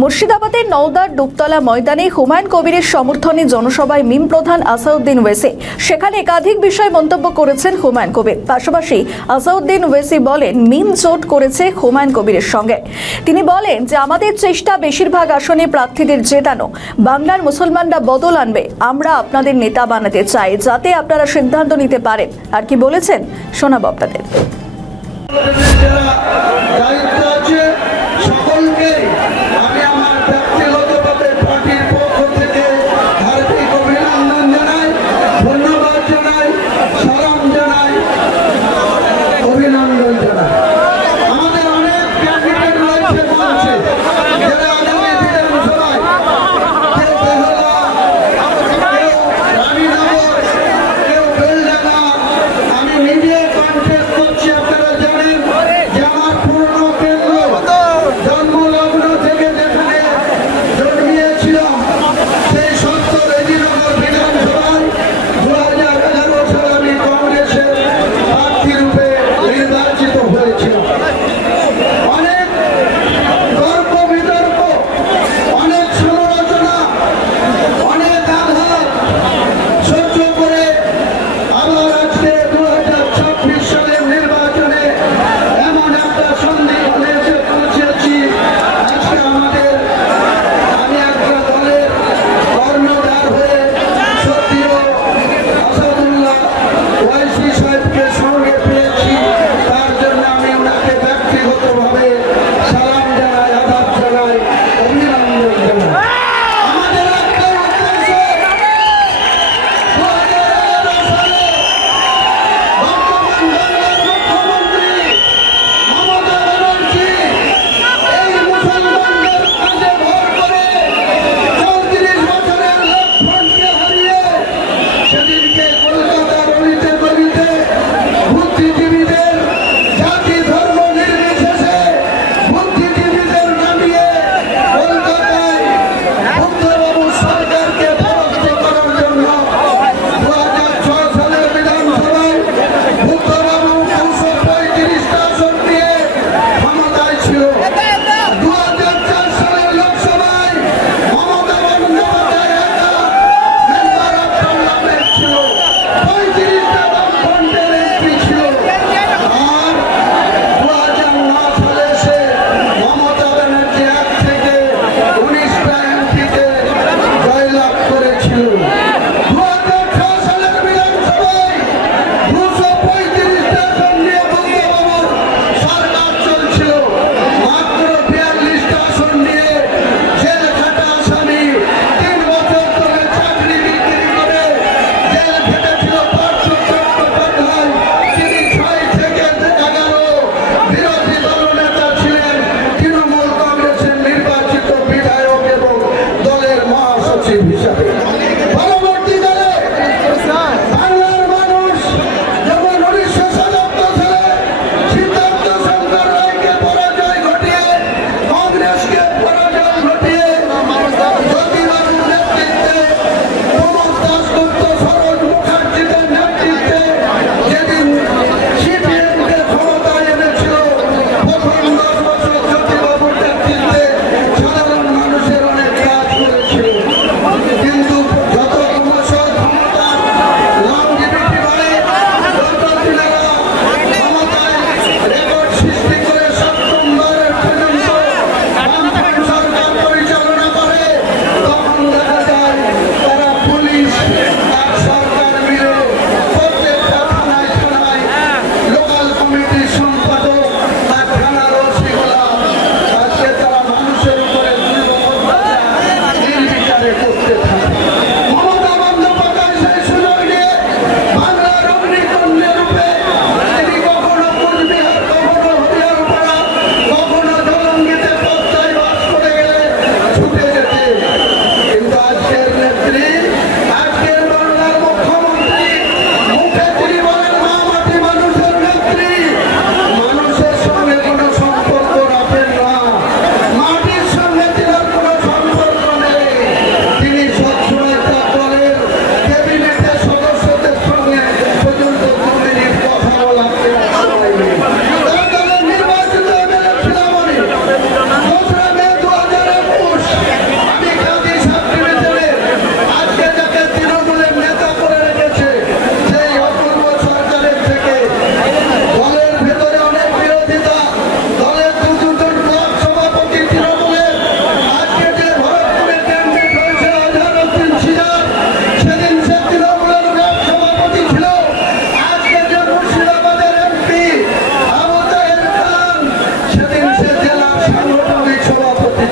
মুর্শিদাবাদের নওদার ডুবতলা ময়দানে হুমায়ুন কবিরের সমর্থনে জনসভায় মিম প্রধান আসাউদ্দিন ওয়েসি। সেখানে একাধিক বিষয় মন্তব্য করেছেন হুমায়ুন কবির। পাশাপাশি আসাউদ্দিন ওয়েসি বলেন, মিম জোট করেছে হুমায়ুন কবিরের সঙ্গে। তিনি বলেন যে আমাদের চেষ্টা বেশিরভাগ আসনে প্রার্থীদের জেতানো, বাংলার মুসলমানরা বদল আনবে। আমরা আপনাদের নেতা বানাতে চাই, যাতে আপনারা সিদ্ধান্ত নিতে পারেন। আর কি বলেছেন শোনাবো আপনাদের।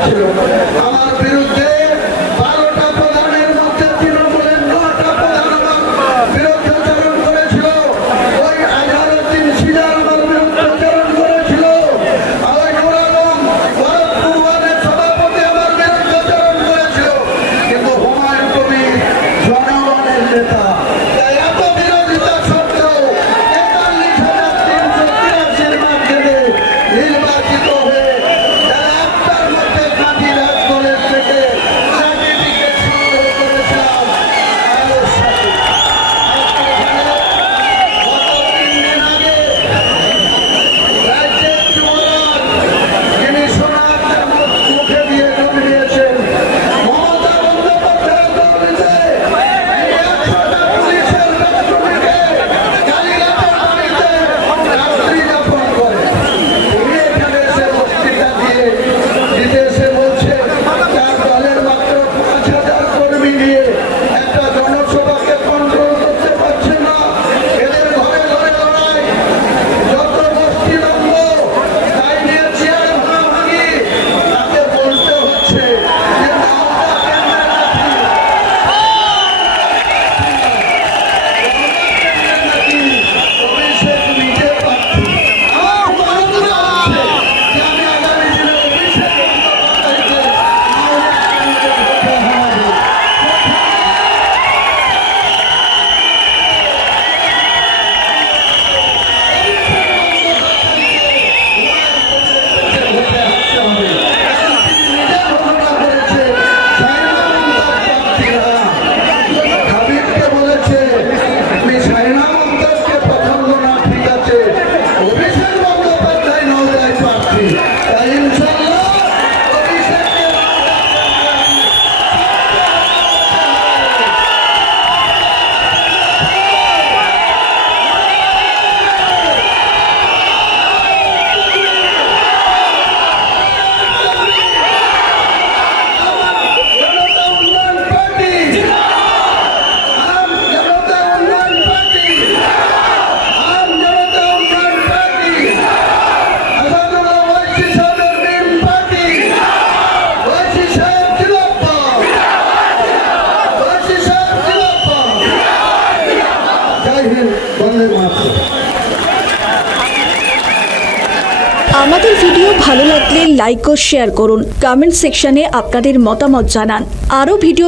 ছিল। আমার বিরুদ্ধে 12টা প্রধানের মধ্যে তৃণমূলের 9টা প্রধান আমার বিরুদ্ধাচরণ করেছিল। ওই আজহারউদ্দিন সিজার আমার বিরুদ্ধাচরণ করেছিল। ওই নুর আলম ভরতপুর ওয়ার্ডের সভাপতি আমার বিরুদ্ধাচরণ করেছিল। কিন্তু হুমায়ুন কবির জনগণের নেতা। তাই এত বিরোধিতা সত্ত্বেও 41,383 মাধ্যমে নির্বাচিত হয়ে তারা একটার মধ্যে কাঁথি রাজ দলের থেকে সার্টিফিকেট সংগ্রহ করেছিলাম আমাদের সাথে। গত 3 দিন আগে রাজ্যের যুবরাজ যিনি সোনার মুখে দিয়ে যোগ দিয়েছেন মমতা বন্দ্যোপাধ্যায়ের দৌড়িতে 100টা পুলিশের বেষ্টনীকে কালীঘাটের বাড়িতে রাত্রি যাপন করে। উনি এখানে এসে বক্তৃতা দিতে এসে বলছে তার দলের মাত্র 5,000 কর্মী নিয়ে একটা জনসভাকে কন্ট্রোল করতে পারছে না। এদের ঘরে ঘরে লড়াই, যত গোষ্ঠী দ্বন্দ্ব, তাই নিয়ে চেয়ার ভাঙাভাঙি। তাকে বলতে হচ্ছে যে নামটা কেন্দ্রে রাখি, নাকি অভিষেক নিজে প্রার্থী। আমার বড়রা আছে যে আমি আগামী দিনে অভিষেক বন্দ্যোপাধ্যায়কে ভোটে হারাবো। হাবিবকে বলেছে আমি সাইনা মুমতাজকে পছন্দ না, ঠিক আছে, অভিষেক বন্দ্যোপাধ্যায় নওদায় প্রার্থী। তাই ইনশাল্লাহ অভিষেককে জনতা উন্নয়ন পার্টি, আম জনতা উন্নয়ন পার্টি, আম জনতা উন্নয়ন পার্টি, আসাদুল্লাহ ওয়াইসি সাহেবের মেন পার্টি, ওয়াইসি সাহেব জিলাপা, ওয়াইসি সাহেব জিলাপা। জয় হিন্দ, বন্দে মাতরম। আমাদের ভিডিও ভালো লাগলে লাইক ও শেয়ার করুন, কমেন্ট সেকশনে আপনাদের মতামত জানান। আরও ভিডিও